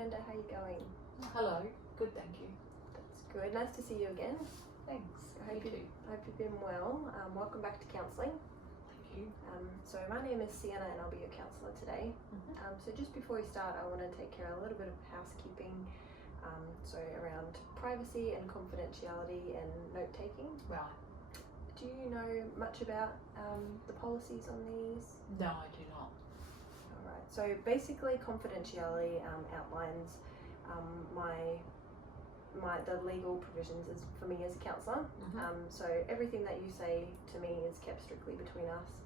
Amanda, how are you going? Hello, good, thank you. That's good. Nice to see you again. Thanks. I hope you've been well. Welcome back to counselling. Thank you. So my name is Sienna and I'll be your counsellor today. So just before we start, I want to take care of a little bit of housekeeping. So around privacy and confidentiality and note taking. Right. Do you know much about the policies on these? No, I do not. Alright, so basically confidentiality outlines the legal provisions as for me as a counsellor. So everything that you say to me is kept strictly between us.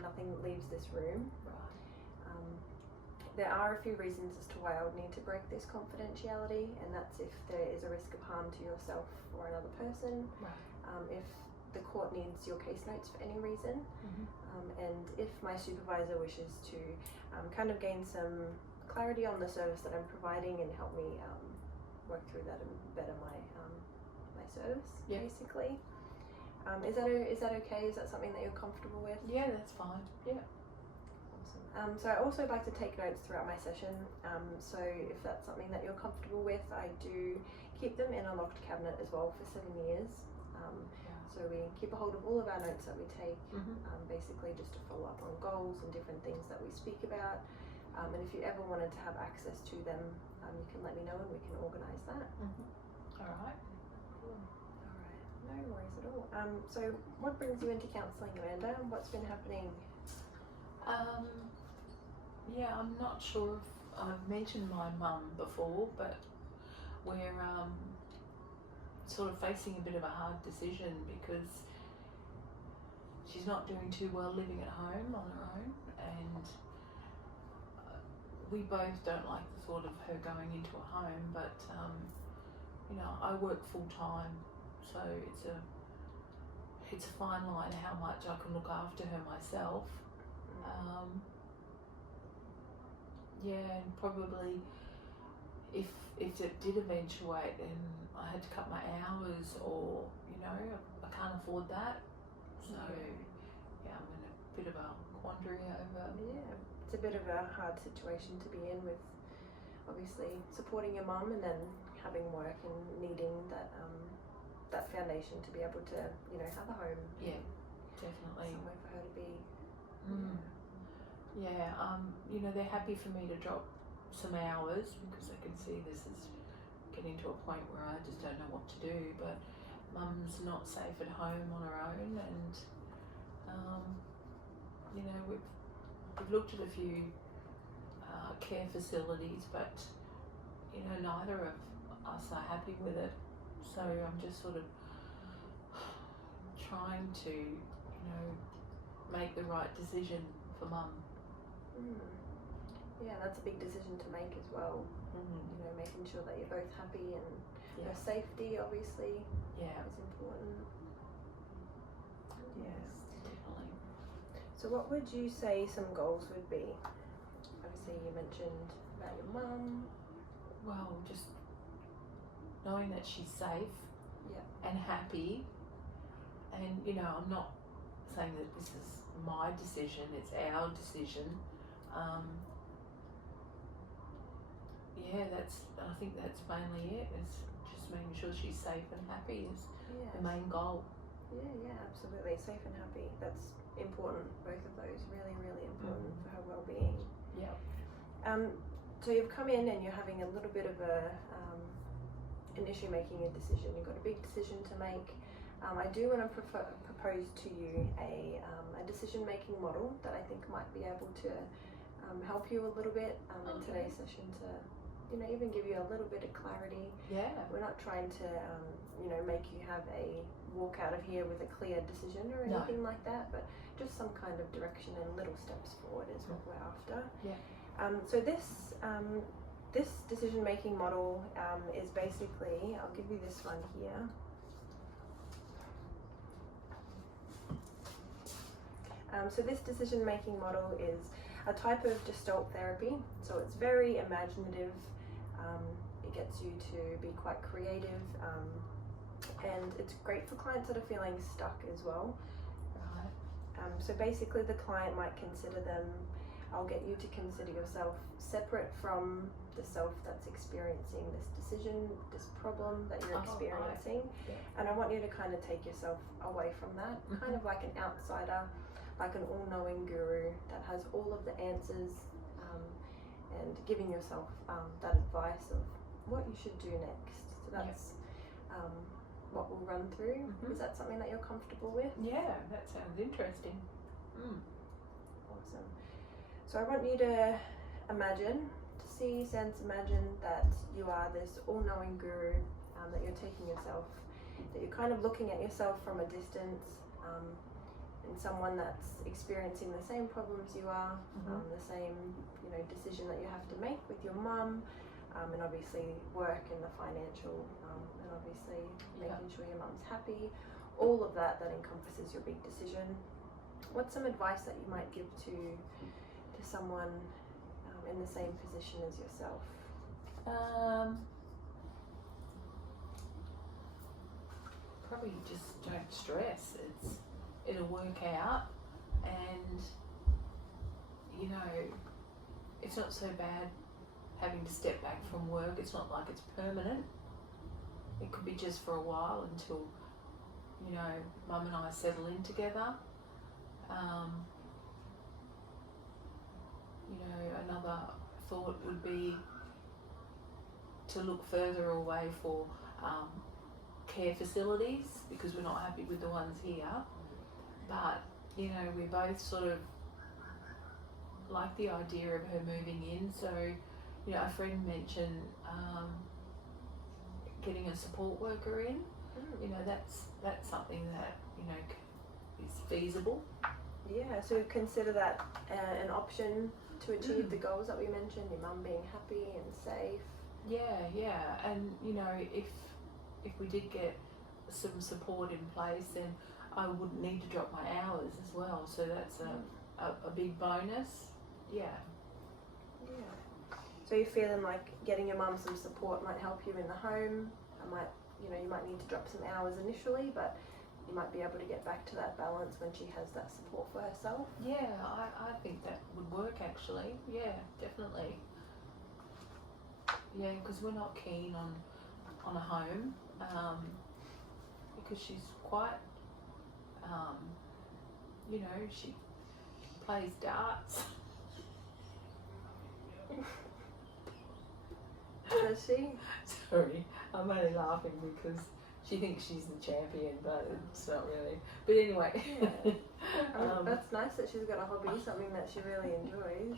Nothing leaves this room. Right. There are a few reasons as to why I would need to break this confidentiality, and that's if there is a risk of harm to yourself or another person. Right. If the court needs your case notes for any reason, and if my supervisor wishes to kind of gain some clarity on the service that I'm providing and help me work through that and better my my service, basically. Is that okay? Is that something that you're comfortable with? Yeah, that's fine. Yeah. Awesome. So I also like to take notes throughout my session. So if that's something that you're comfortable with, I do keep them in a locked cabinet as well for 7 years. So we keep a hold of all of our notes that we take, basically just to follow up on goals and different things that we speak about. And if you ever wanted to have access to them, you can let me know and we can organise that. All right. Alright, no worries at all. So what brings you into counselling, Amanda? What's been happening? Yeah, I'm not sure if I've mentioned my mum before, but we're sort of facing a bit of a hard decision because she's not doing too well living at home on her own, and we both don't like the thought of her going into a home, but you know, I work full time, so it's a fine line how much I can look after her myself. Yeah, and probably if it did eventuate and I had to cut my hours, or you know, I can't afford that, so yeah, I'm in a bit of a quandary over. Yeah, it's a bit of a hard situation to be in, with obviously supporting your mum and then having work and needing that that foundation to be able to, you know, have a home. Yeah, definitely. Somewhere for her to be. Yeah, you know, they're happy for me to drop some hours because I can see this is getting to a point where I just don't know what to do, but mum's not safe at home on her own, and you know, we've looked at a few care facilities, but you know, neither of us are happy with it, so I'm just sort of trying to, you know, make the right decision for mum. Yeah, that's a big decision to make as well. You know, making sure that you're both happy and her safety, obviously, is important. Yes, definitely. So what would you say some goals would be? Obviously you mentioned about your mum. Well, just knowing that she's safe and happy, and you know, I'm not saying that this is my decision, it's our decision. Yeah, I think that's mainly it, is just making sure she's safe and happy is the main goal. Yeah, absolutely. Safe and happy. That's important. Both of those really, really important for her well-being. Yeah. So you've come in and you're having a little bit of an issue making a decision. You've got a big decision to make. I do want to propose to you a decision-making model that I think might be able to help you a little bit in today's session to, you know, even give you a little bit of clarity. Yeah. We're not trying to, you know, make you have a walk out of here with a clear decision or anything like that, but just some kind of direction and little steps forward is what we're after. Yeah. So this decision-making model is basically, I'll give you this one here. So this decision-making model is a type of Gestalt therapy. So it's very imaginative. It gets you to be quite creative, and it's great for clients that are feeling stuck as well. So basically the client might consider them I'll get you to consider yourself separate from the self that's experiencing this decision, this problem that you're experiencing. Yeah. And I want you to kind of take yourself away from that, kind of like an outsider, like an all-knowing guru that has all of the answers, and giving yourself that advice of what you should do next. So that's what we'll run through. Is that something that you're comfortable with? Yeah, that sounds interesting. Awesome. So I want you to imagine that you are this all-knowing guru, that you're taking yourself, that you're kind of looking at yourself from a distance, and someone that's experiencing the same problems you are, the same, decision that you have to make with your mum, and obviously work and the financial, and obviously making sure your mum's happy, all of that encompasses your big decision. What's some advice that you might give to someone in the same position as yourself? Probably just don't stress. It'll work out, and it's not so bad having to step back from work. It's not like it's permanent. It could be just for a while until Mum and I settle in together. Another thought would be to look further away for care facilities, because we're not happy with the ones here. But we both sort of like the idea of her moving in. So a friend mentioned getting a support worker in. That's something that is feasible. Yeah, so consider that an option to achieve the goals that we mentioned, your mum being happy and safe. Yeah, and if we did get some support in place, then I wouldn't need to drop my hours as well. So that's a big bonus. Yeah. So you're feeling like getting your mum some support might help you in the home. You might need to drop some hours initially, but you might be able to get back to that balance when she has that support for herself. Yeah, I think that would work actually. Yeah, definitely. Yeah, because we're not keen on a home, because she's quite, she plays darts. Does she? Sorry, I'm only laughing because she thinks she's the champion, but it's not really. But anyway. Yeah. That's nice that she's got a hobby, something that she really enjoys.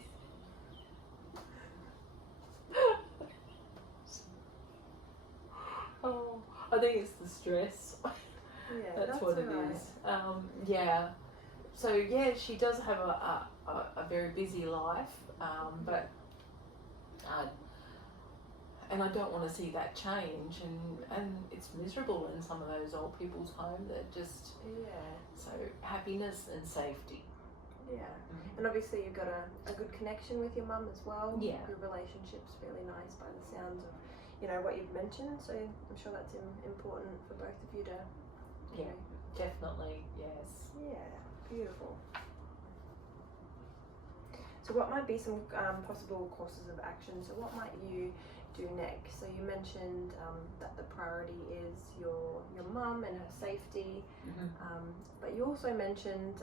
Oh, I think it's the stress. Yeah, that's what it is. Yeah. So yeah, she does have a very busy life, but and I don't want to see that change, and it's miserable in some of those old people's home that just so happiness and safety. Yeah. And obviously you've got a good connection with your mum as well. Yeah. Your relationship's really nice by the sounds of what you've mentioned, so I'm sure that's important for both of you to Definitely, yes. Yeah, beautiful. So what might be some possible courses of action? So what might you do next? So you mentioned that the priority is your mum and her safety, but you also mentioned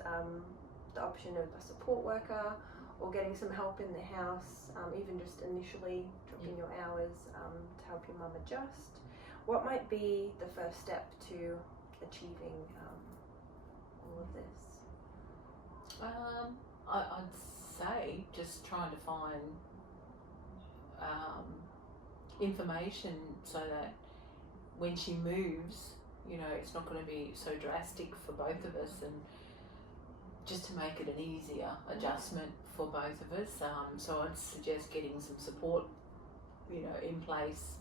the option of a support worker or getting some help in the house, even just initially dropping your hours to help your mum adjust. What might be the first step to achieving all of this? I'd say just trying to find information so that when she moves, it's not going to be so drastic for both of us, and just to make it an easier adjustment for both of us. So I'd suggest getting some support, in place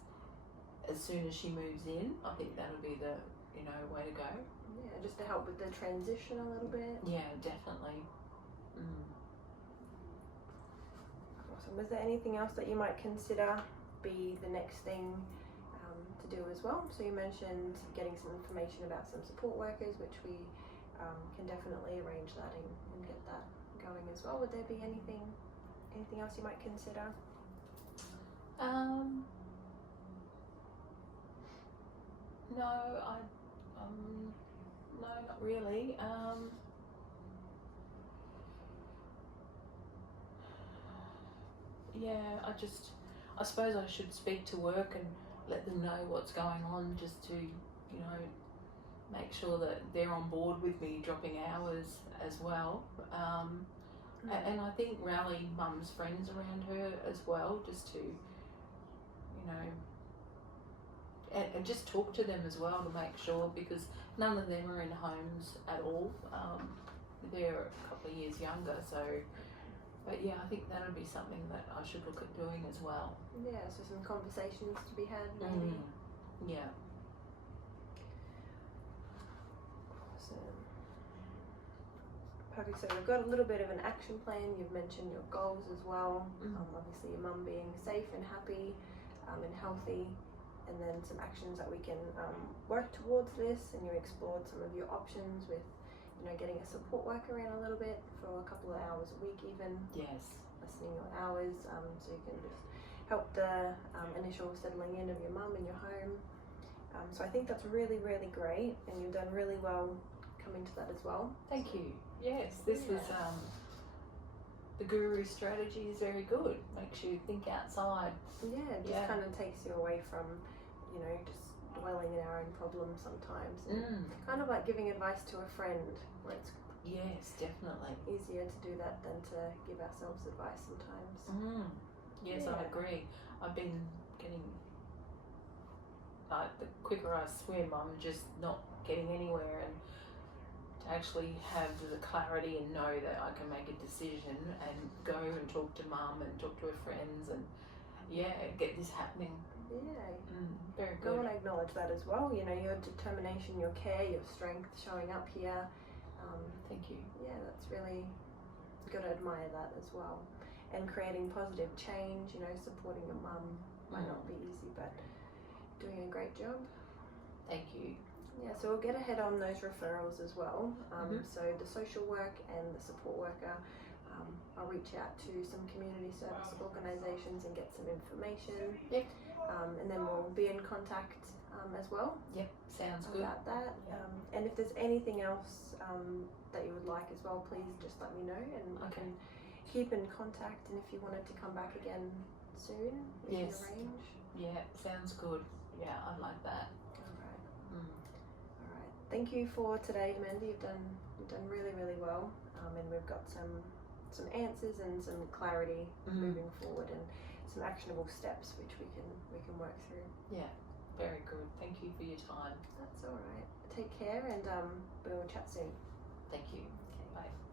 as soon as she moves in. I think that'll be the way to go. Yeah, just to help with the transition a little bit. Yeah, definitely. Awesome. Was there anything else that you might consider be the next thing to do as well? So you mentioned getting some information about some support workers, which we can definitely arrange that and get that going as well. Would there be anything Anything else you might consider? No, no, not really. Yeah, I suppose I should speak to work and let them know what's going on, just to, make sure that they're on board with me dropping hours as well. And I think rally mum's friends around her as well, just to, and just talk to them as well to make sure, because none of them are in homes at all. They're a couple of years younger, so. But yeah, I think that'll be something that I should look at doing as well. Yeah, so some conversations to be had, maybe. Yeah. Awesome. Perfect. So we've got a little bit of an action plan. You've mentioned your goals as well. Obviously, your mum being safe and happy and healthy, and then some actions that we can work towards this. And you explored some of your options with, getting a support worker in a little bit for a couple of hours a week, even. Yes. Lessening your hours, so you can just help the initial settling in of your mum in your home. So I think that's really, really great, and you've done really well coming to that as well. Thank you. Yes, this was the guru strategy is very good. Makes you think outside. Yeah, it just kind of takes you away from, just dwelling in our own problems sometimes. And kind of like giving advice to a friend, where it's definitely easier to do that than to give ourselves advice sometimes. Yes, I agree. I've been getting, like, the quicker I swim, I'm just not getting anywhere, and to actually have the clarity and know that I can make a decision and go and talk to mum and talk to her friends and get this happening. Yeah. Very I good. want to acknowledge that as well. Your determination, your care, your strength showing up here. Thank you. Yeah, that's really got to admire that as well. And creating positive change. Supporting your mum might not be easy, but doing a great job. Thank you. Yeah, so we'll get ahead on those referrals as well. So the social work and the support worker. I'll reach out to some community service organisations and get some information. Yep. And then we'll be in contact as well. Yep, sounds good. About that. And if there's anything else that you would like as well, please just let me know, and we can keep in contact. And if you wanted to come back again soon, we can arrange. Yeah, sounds good. Yeah, I like that. Alright. Alright. Thank you for today, Amanda. You've done really, really well. And we've got some answers and some clarity moving forward, and some actionable steps which we can work through. Yeah, very good. Thank you for your time. That's alright. Take care, and we will chat soon. Thank you. Okay, bye.